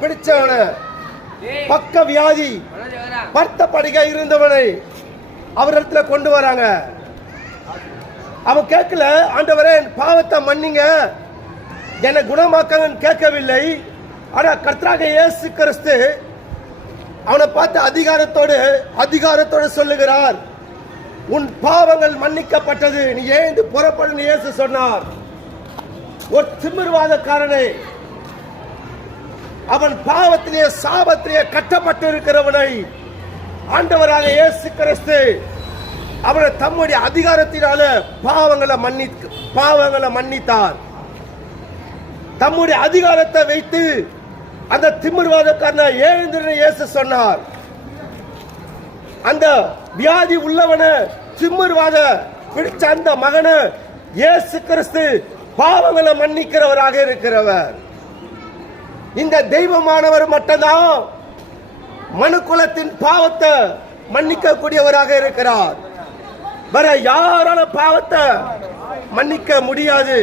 பிடிச்சவன, பக்க வியாதி, பர்த்த படிகை இருந்தவனை அவரிடத்துல கொண்டு வராங்க. அவன் கேட்கல, ஆண்டவரே பாவத்தை மன்னிங்க, என்னை குணமாக்க கேட்கவில்லை. ஆனா கர்த்தராகிய இயேசு கிறிஸ்து அவனை பார்த்து அதிகாரத்தோடு சொல்லுகிறார், உன் பாவங்கள் மன்னிக்கப்பட்டது, நீ ஏந்து புறப்படு இயேசு சொன்னார். ஒரு திமிர்வாதக்காரனை, அவன் பாவத்திலேயே சாபத்திலேயே கட்டப்பட்டு இருக்கிறவனை ஆண்டவராக இயேசு கிறிஸ்து அவனை தம்முடைய அதிகாரத்தினால பாவங்களை மன்னித்தார். தம்முடைய அதிகாரத்தை வைத்து அந்த திமிர்வாதக்காரனை எழுந்திரு இயேசு சொன்னார். அந்த வியாதி உள்ளவன, திமிர்வாத பிடிச்ச அந்த மகனை இயேசு கிறிஸ்து பாவங்களை மன்னிக்கிறவராக இருக்கிறவர். இந்த தெய்வமானவர் மட்டும்தான் மனுக்குலத்தின் பாவத்தை மன்னிக்க கூடியவராக இருக்கிறார். வேற யாரால பாவத்தை மன்னிக்க முடியாது.